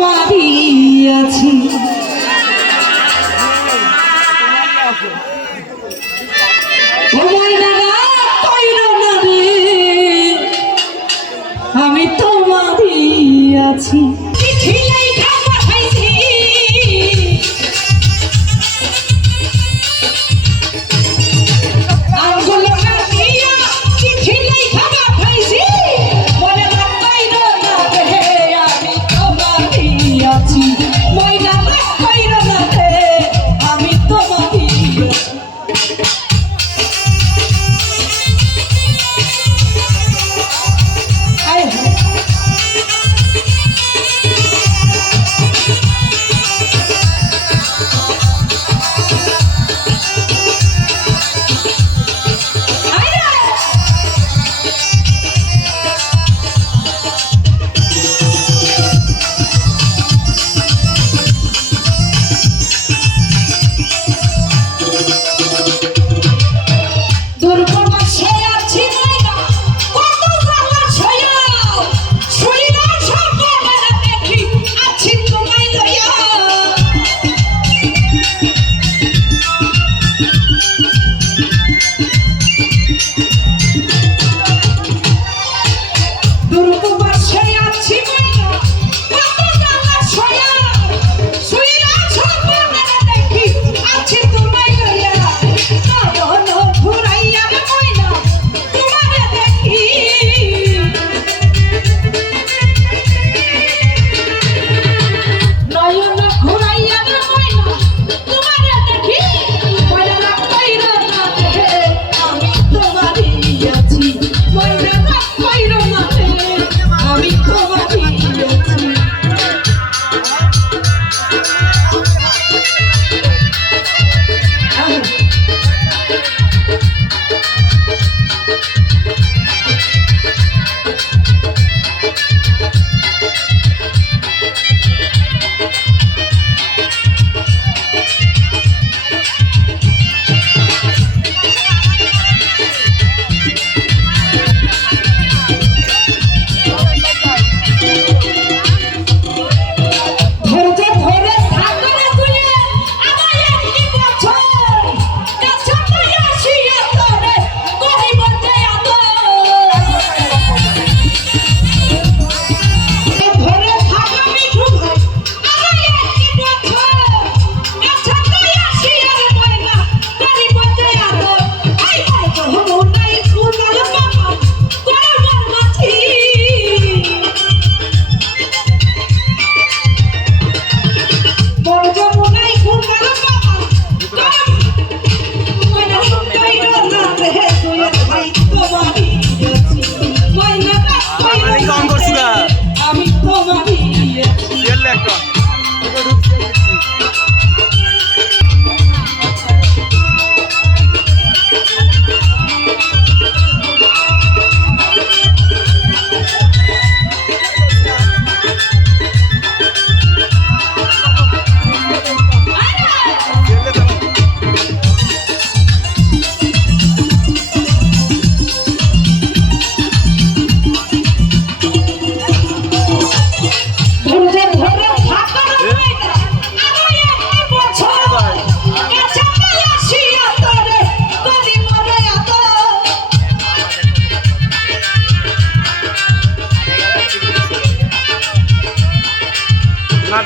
তোমারই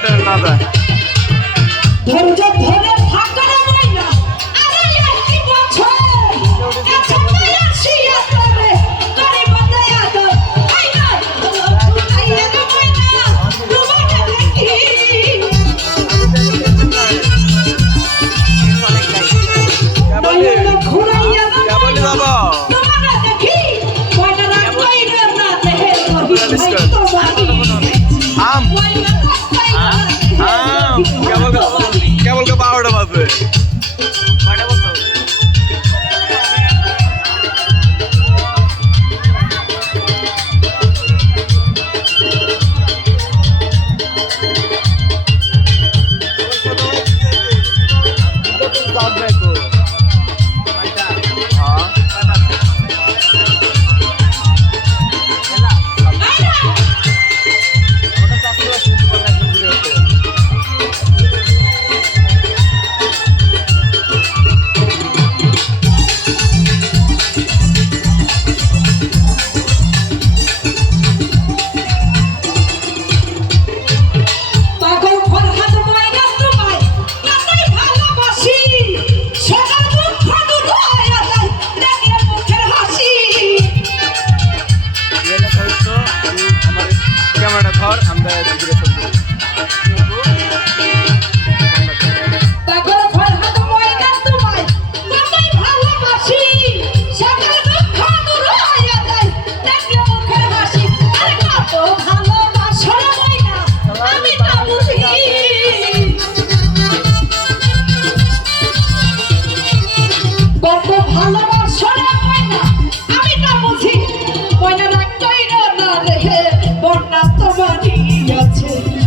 দেয় না দেয় কেবল বারোটা বাজবে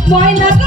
Why not?